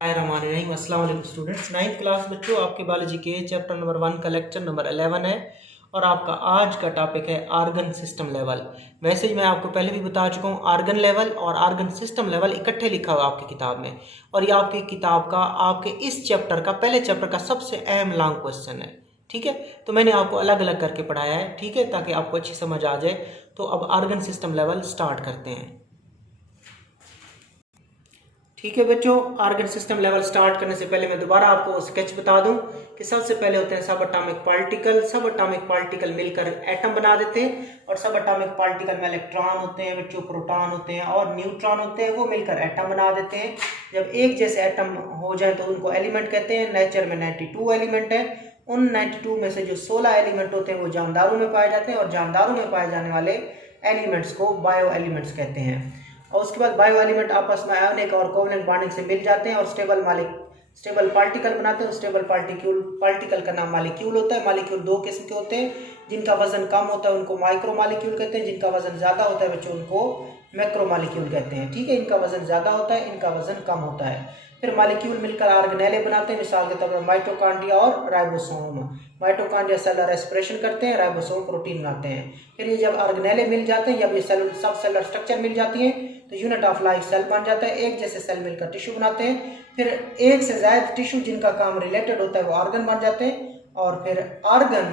रहीम अस्सलाम वालेकुम students. 9th class बच्चों, आपके बायोलॉजी के चैप्टर नंबर 1 का लेक्चर नंबर 11 है और आपका आज का टॉपिक है आर्गन सिस्टम लेवल। वैसे ही मैं आपको पहले भी बता चुका हूँ, आर्गन लेवल और आर्गन सिस्टम लेवल इकट्ठे लिखा हुआ आपकी किताब में, और ये आपकी किताब का आपके इस चैप्टर का पहले चैप्टर का सबसे अहम लॉन्ग क्वेश्चन है। ठीक है, तो मैंने आपको अलग अलग करके पढ़ाया है, ठीक है, ताकि आपको अच्छी समझ आ जाए। तो अब आर्गन सिस्टम लेवल स्टार्ट करते हैं। ठीक है बच्चों, आर्गन सिस्टम लेवल स्टार्ट करने से पहले मैं दोबारा आपको स्केच बता दूं कि सबसे पहले होते हैं सब एटॉमिक पार्टिकल। सब एटॉमिक पार्टिकल मिलकर एटम बना देते हैं, और सब एटॉमिक पार्टिकल में इलेक्ट्रॉन होते हैं बच्चों, प्रोटॉन होते हैं और न्यूट्रॉन होते हैं, वो मिलकर एटम बना देते हैं। जब एक जैसे एटम हो जाए तो उनको एलिमेंट कहते हैं। नेचर में 92 एलिमेंट है। उन 92 में से जो 16 एलिमेंट होते हैं वो जानदारों में पाए जाते हैं, और जानदारों में पाए जाने वाले एलिमेंट्स को बायो एलिमेंट्स कहते हैं। और उसके बाद बायो एलिमेंट आपस में आयोनिक और कोवलेंट बॉन्डिंग से मिल जाते हैं और स्टेबल पार्टिकल बनाते हैं। स्टेबल पार्टिकल का नाम मॉलिक्यूल होता है। मॉलिक्यूल दो किस्म के होते हैं, जिनका वजन कम होता है उनको माइक्रो मॉलिक्यूल कहते हैं, जिनका वजन ज्यादा होता है बच्चों उनको मैक्रो मॉलिक्यूल कहते हैं। ठीक है, इनका वजन ज्यादा होता है, इनका वजन कम होता है। फिर मॉलिक्यूल मिलकर ऑर्गेनेले बनाते हैं, मिसाल के तौर पर माइटोकॉन्ड्रिया और राइबोसोम। माइटोकॉन्ड्रिया सेलुलर रेस्पिरेशन करते हैं, राइबोसोम प्रोटीन बनाते हैं। फिर ये जब ऑर्गेनेले मिल जाते हैं, जब ये सब सेलुलर स्ट्रक्चर मिल जाती है तो यूनिट ऑफ लाइफ सेल बन जाता है। एक जैसे सेल मिलकर टिश्यू बनाते हैं। फिर एक से ज्यादा टिश्यू जिनका काम रिलेटेड होता है वो ऑर्गन बन जाते हैं। और फिर ऑर्गन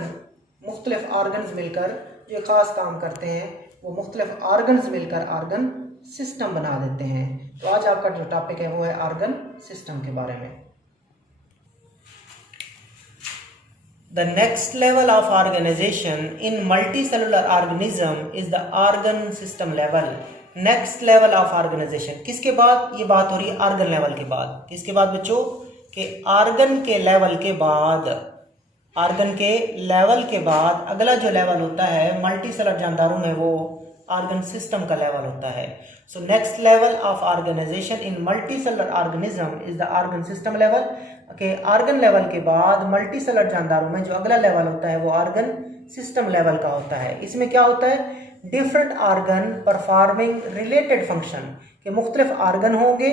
मुख्तलिफ ऑर्गन्स मिलकर जो खास काम करते हैं वो मुख्तलिफ ऑर्गन्स मिलकर ऑर्गन सिस्टम बना देते हैं। तो आज आपका जो टॉपिक है वो है ऑर्गन सिस्टम के बारे में। The next level of organization in multicellular organism is the organ system level. Next level of organization किसके बाद? ये बात हो रही है ऑर्गन लेवल के बाद। किसके बाद बच्चों? कि ऑर्गन के लेवल के बाद, ऑर्गन के लेवल के बाद अगला जो लेवल होता है मल्टीसेलुलर जानदारों में वो ऑर्गन सिस्टम का लेवल होता है। So next level of organization in multicellular organism is the organ system level. के ऑर्गन लेवल के बाद मल्टीसेलुलर जानदारों में जो अगला लेवल होता है वो ऑर्गन सिस्टम लेवल का होता है। इसमें क्या होता है? Different organ performing related function के मुख्तलिफ ऑर्गन होंगे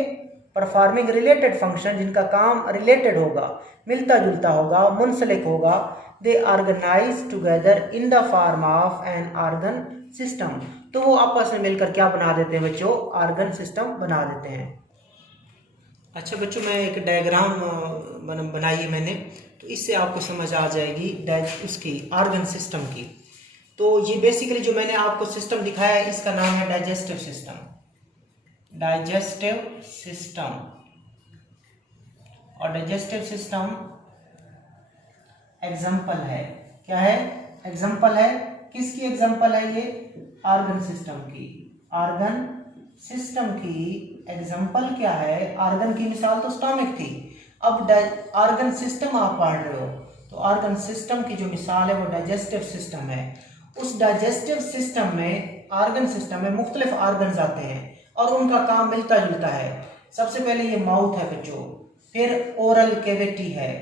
परफॉर्मिंग रिलेटेड फंक्शन, जिनका काम रिलेटेड होगा, मिलता जुलता होगा, मुंसलिक होगा। They organize together in the form of an organ system. तो वो आपस में मिलकर क्या बना देते हैं बच्चों? ऑर्गन सिस्टम बना देते हैं। अच्छा बच्चों, मैं एक डायग्राम बनाई है मैंने, तो इससे आपको समझ आ जाएगी उसकी ऑर्गन सिस्टम की। तो ये बेसिकली जो मैंने आपको सिस्टम दिखाया है इसका नाम है डाइजेस्टिव सिस्टम। डाइजेस्टिव सिस्टम, और डाइजेस्टिव सिस्टम एग्जाम्पल है। क्या है? एग्जाम्पल है। किसकी एग्जाम्पल है ये? ऑर्गन सिस्टम की। ऑर्गन सिस्टम की एग्जाम्पल क्या है? ऑर्गन की मिसाल तो स्टमक थी, अब ऑर्गन सिस्टम आप पढ़ रहे हो तो ऑर्गन सिस्टम की जो मिसाल है वो डाइजेस्टिव सिस्टम है। उस डाइजेस्टिव सिस्टम में, ऑर्गन सिस्टम में मुख्तलिफ ऑर्गन्स आते हैं और उनका काम मिलता जुलता है। सबसे पहले ये माउथ है बच्चों, फिर ओरल कैविटी है,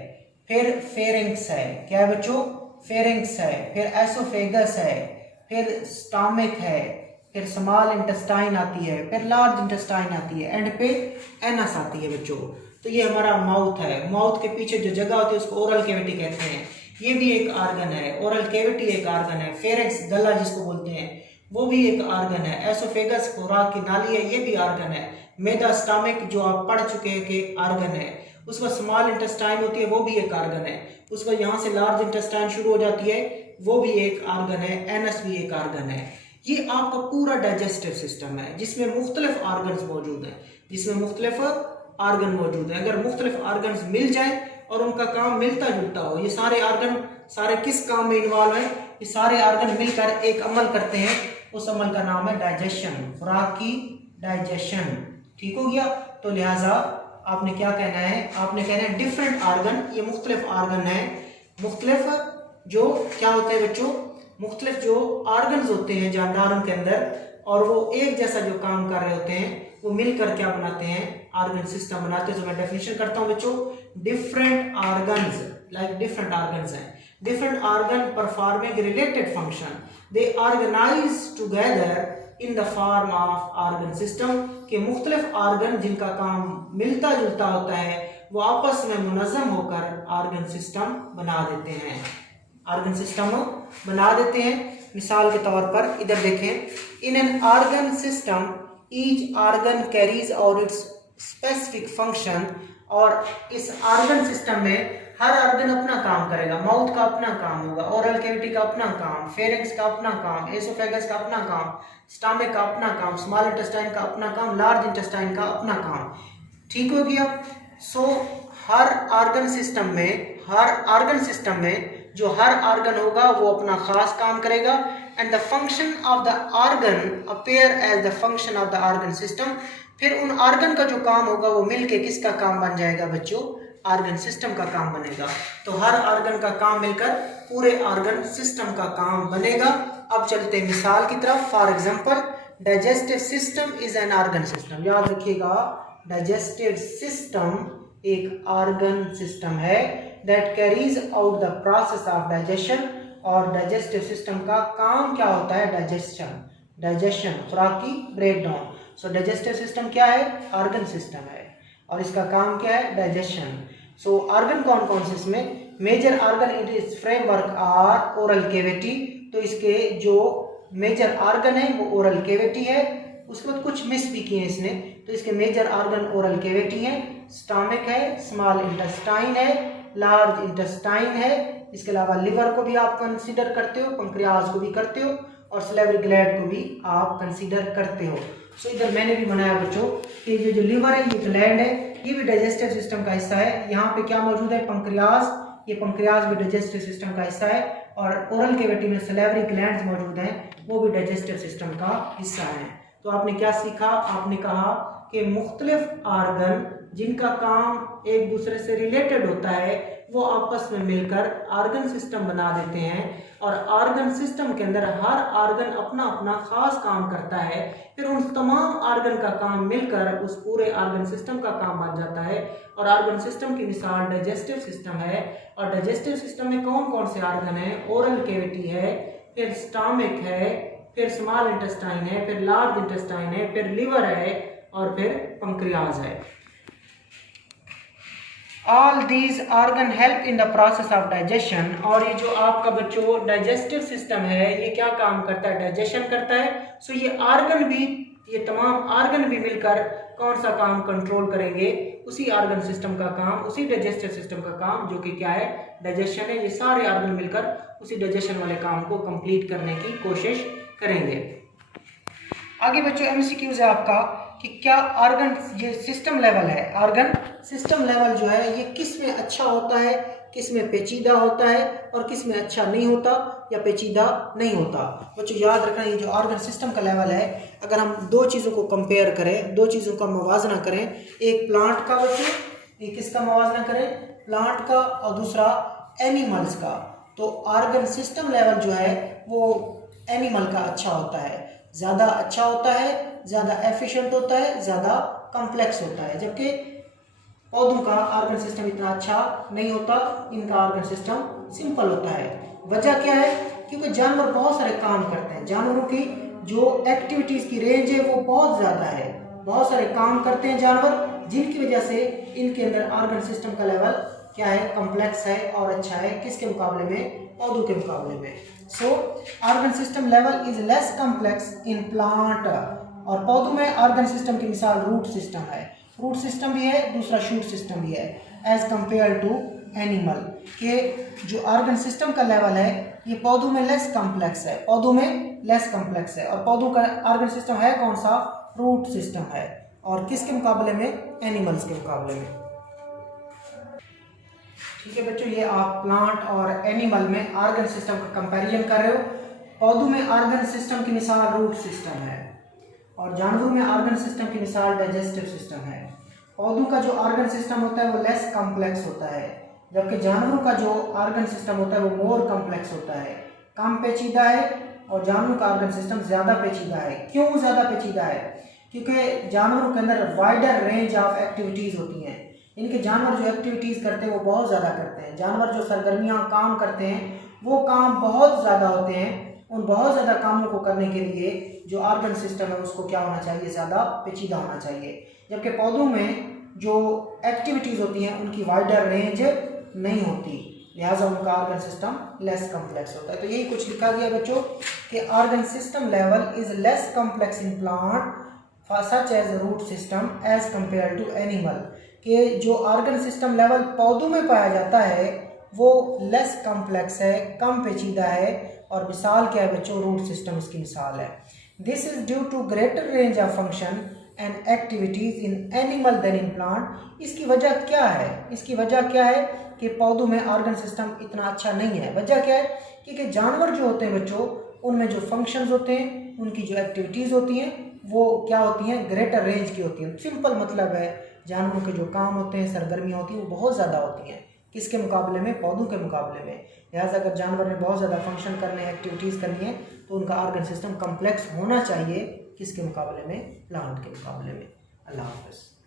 फिर फेरिंक्स है। क्या है बच्चों? फेरिंक्स है। फिर एसोफेगस है, फिर स्टमक है, फिर स्मॉल इंटेस्टाइन आती है, फिर लार्ज इंटेस्टाइन आती है, एंड पे एनस आती है बच्चों। तो ये हमारा माउथ है। माउथ के पीछे जो जगह होती है उसको ओरल कैविटी कहते हैं, ये भी एक ऑर्गन है। ओरल कैविटी एक ऑर्गन है। फेरिंक्स गला जिसको बोलते हैं वो भी एक ऑर्गन है। एसोफेगस खुराक की नाली है, ये भी ऑर्गन है। मैदा स्टमक जो आप पढ़ चुके हैं कि ऑर्गन है। उसका स्मॉल इंटेस्टाइन होती है, वो भी एक ऑर्गन है। उसका यहाँ से लार्ज इंटेस्टाइन शुरू हो जाती है, वो भी एक ऑर्गन है। एनस भी एक ऑर्गन है। ये आपका पूरा डाइजेस्टिव सिस्टम है जिसमें मुख्तलिफ ऑर्गन्स मौजूद हैं, जिसमें मुख्तलिफ ऑर्गन मौजूद हैं। अगर मुख्तलिफ ऑर्गन्स मिल जाए और उनका काम मिलता जुलता हो, ये सारे ऑर्गन सारे किस काम में इन्वॉल्व है? ये सारे ऑर्गन मिलकर एक अमल करते हैं, उस अमल का नाम है डाइजेशन, खुराक की डाइजेशन। ठीक हो गया? तो लिहाजा आपने क्या कहना है? आपने कहना है डिफरेंट ऑर्गन, ये मुख्तलिफ ऑर्गन है। मुख्तलिफ जो क्या होते हैं बच्चों? मुख्तलिफ जो ऑर्गन्स होते हैं जानदारों के अंदर, और वो एक जैसा जो काम कर रहे होते हैं वो मिलकर क्या बनाते हैं? ऑर्गन सिस्टम बनाते हैं। तो मैं डेफिनेशन करता हूं बच्चों, different organs, like different organs हैं, different organ performing related function, they organize together in the form of organ system, कि मुख्तलिफ आर्गन जिनका काम मिलता जुलता होता है वो आपस में मुनज़्ज़म होकर आर्गन सिस्टम बना देते हैं, आर्गन सिस्टम बना देते हैं। मिसाल के तौर पर इधर देखें, in an organ system each organ carries out its specific function. और इस आर्गन सिस्टम में हर आर्गन अपना काम करेगा। माउथ का अपना काम होगा, ओरल कैविटी का अपना काम, फेरिंक्स का अपना काम, एसोफेगस का अपना काम, स्टमक का अपना काम, स्मॉल इंटेस्टाइन का अपना काम, लार्ज इंटेस्टाइन का अपना काम। ठीक हो गया। सो हर आर्गन सिस्टम में जो हर आर्गन होगा वो अपना खास काम करेगा। And the function of the organ appear as the function of the organ system. फिर उन आर्गन का जो काम होगा वो मिलके किसका काम बन जाएगा बच्चों? आर्गन सिस्टम का काम बनेगा। तो हर आर्गन का काम मिलकर पूरे आर्गन सिस्टम का काम बनेगा। अब चलते हैं मिसाल की तरफ। For example, digestive system is an organ system. याद रखिएगा, डाइजेस्टिव सिस्टम एक आर्गन सिस्टम है that carries out the process of digestion. और डाइजेस्टिव सिस्टम का काम क्या होता है? डाइजेशन, खुराक की ब्रेकडाउन। सो डाइजेस्टिव सिस्टम क्या है? आर्गन सिस्टम है और इसका काम क्या है? डाइजेशन। सो आर्गन कौन कौन से इसमें? Major organ in its framework are oral cavity. तो इसके जो मेजर आर्गन है वो ओरल कैविटी है। उसके बाद कुछ मिस भी किए हैं इसने, तो इसके मेजर आर्गन ओरल कैविटी है, स्टमक है, स्मॉल इंटेस्टाइन है, लार्ज इंटेस्टाइन है। इसके अलावा लिवर को भी आप कंसीडर करते हो, पंक्रियाज को भी करते हो और सलेवरी ग्लैंड को भी आप कंसीडर करते हो। सो इधर मैंने भी बनाया बच्चों कि ये जो लिवर है, ये ग्लैंड है, ये भी डाइजेस्टिव सिस्टम का हिस्सा है। यहाँ पे क्या मौजूद है? पंक्रियाज। ये पंक्रियाज भी डाइजेस्टिव सिस्टम का हिस्सा है। और ओरल कैविटी में सलेवरी ग्लैंड्स मौजूद हैं, वो भी डाइजेस्टिव सिस्टम का हिस्सा है। तो आपने क्या सीखा? आपने कहा कि मुख्तलिफ आर्गन जिनका काम एक दूसरे से रिलेटेड होता है वो आपस में मिलकर आर्गन सिस्टम बना देते हैं। और आर्गन सिस्टम के अंदर हर आर्गन अपना अपना खास काम करता है। फिर उन तमाम आर्गन का काम मिलकर उस पूरे आर्गन सिस्टम का काम बन जाता है। और आर्गन सिस्टम की मिसाल डाइजेस्टिव सिस्टम है। और डाइजेस्टिव सिस्टम में कौन कौन से आर्गन है? ओरल कैविटी है, फिर स्टमक है, फिर स्मॉल इंटेस्टाइन है, फिर लार्ज इंटेस्टाइन है, फिर लिवर है और फिर पंक्रियाज है। All these organ help in the process of digestion। और ये जो आपका बच्चों डाइजेस्टिव सिस्टम है ये क्या काम करता है? डाइजेशन करता है। सो ये आर्गन भी, ये तमाम आर्गन भी मिलकर कौन सा काम कंट्रोल करेंगे? उसी आर्गन सिस्टम का काम, उसी डाइजेस्टिव सिस्टम का काम, जो कि क्या है? डाइजेशन है। ये सारे आर्गन मिलकर उसी डाइजेशन वाले काम को कंप्लीट करने की कोशिश करेंगे। आगे बच्चों एमसीक्यूज है आपका कि क्या आर्गन, ये सिस्टम लेवल है, आर्गन सिस्टम लेवल जो है ये किस में अच्छा होता है, किस में पेचीदा होता है और किस में अच्छा नहीं होता या पेचीदा नहीं होता। बच्चों याद रखना, ये जो आर्गन सिस्टम का लेवल है, अगर हम दो चीज़ों को कंपेयर करें, दो चीज़ों का मुवाजना करें, एक प्लांट का बच्चों, एक किसका मुवाजना करें? प्लांट का, और दूसरा एनिमल्स का। तो आर्गन सिस्टम लेवल जो है वो एनिमल का अच्छा होता है, ज़्यादा अच्छा होता है, ज़्यादा एफिशिएंट होता है, ज़्यादा कॉम्प्लेक्स होता है। जबकि पौधों का आर्गन सिस्टम इतना अच्छा नहीं होता, इनका आर्गन सिस्टम सिंपल होता है। वजह क्या है? क्योंकि जानवर बहुत सारे काम करते हैं, जानवरों की जो एक्टिविटीज़ की रेंज है वो बहुत ज़्यादा है, बहुत सारे काम करते हैं जानवर, जिनकी वजह से इनके अंदर आर्गन सिस्टम का लेवल क्या है? कॉम्प्लेक्स है और अच्छा है। किसके मुकाबले में? पौधों के मुकाबले में। So organ system level is less complex in plant. और पौधों में आर्गन सिस्टम की मिसाल रूट सिस्टम है, रूट सिस्टम भी है, दूसरा शूट सिस्टम भी है, एज कंपेयर टू एनिमल। के जो आर्गन सिस्टम का लेवल है ये पौधों में लेस कॉम्प्लेक्स है, पौधों में लेस कॉम्प्लेक्स है। और पौधों का आर्गन सिस्टम है कौन सा? रूट सिस्टम है। और किसके मुकाबले में? एनिमल्स के मुकाबले में। ठीक है बच्चों, ये आप प्लांट और एनिमल में आर्गन सिस्टम का कंपैरिजन कर रहे हो। पौधों में आर्गन सिस्टम की मिसाल रूट सिस्टम है और जानवरों में आर्गन सिस्टम की मिसाल डाइजेस्टिव सिस्टम है। पौधों का जो आर्गन सिस्टम होता है वो लेस कॉम्प्लेक्स होता है, जबकि जानवरों का जो आर्गन सिस्टम होता है वो मोर कॉम्प्लेक्स होता है, कम पेचीदा है। और जानवरों का आर्गन सिस्टम ज़्यादा पेचीदा है। क्यों ज़्यादा पेचीदा है? क्योंकि जानवरों के अंदर वाइडर रेंज ऑफ एक्टिविटीज़ होती हैं। इनके जानवर जो एक्टिविटीज़ करते हैं वो बहुत ज़्यादा करते हैं। जानवर जो सरगर्मियाँ काम करते हैं वो काम बहुत ज़्यादा होते हैं उन बहुत ज़्यादा कामों को करने के लिए जो ऑर्गन सिस्टम है उसको क्या होना चाहिए, ज़्यादा पेचीदा होना चाहिए। जबकि पौधों में जो एक्टिविटीज़ होती हैं उनकी वाइडर रेंज नहीं होती, लिहाजा उनका ऑर्गन सिस्टम लेस कॉम्प्लेक्स होता है। तो यही कुछ लिखा गया बच्चों कि organ system level is less complex in plant such as root system as compare to animal, कि जो ऑर्गन सिस्टम लेवल पौधों में पाया जाता है वो लेस कॉम्प्लेक्स है, कम पेचीदा है। और मिसाल क्या है बच्चों, रूट सिस्टम इसकी मिसाल है। This is due to greater range of function and activities in animal than in plant. इसकी वजह क्या है, इसकी वजह क्या है कि पौधों में ऑर्गन सिस्टम इतना अच्छा नहीं है। वजह क्या है, क्योंकि जानवर जो होते हैं बच्चों उनमें जो फंक्शंस होते हैं, उनकी जो एक्टिविटीज़ होती हैं वो क्या होती हैं, ग्रेटर रेंज की होती हैं। सिंपल मतलब है जानवरों के जो काम होते हैं, सरगर्मियाँ होती हैं वो बहुत ज़्यादा होती हैं, किसके मुकाबले में, पौधों के मुकाबले में। लिहाजा अगर जानवर ने बहुत ज़्यादा फंक्शन करने हैं, एक्टिविटीज़ करनी है, तो उनका ऑर्गन सिस्टम कम्प्लेक्स होना चाहिए, किसके मुकाबले में, प्लांट के मुकाबले में। अल्लाह हाफ़िज़।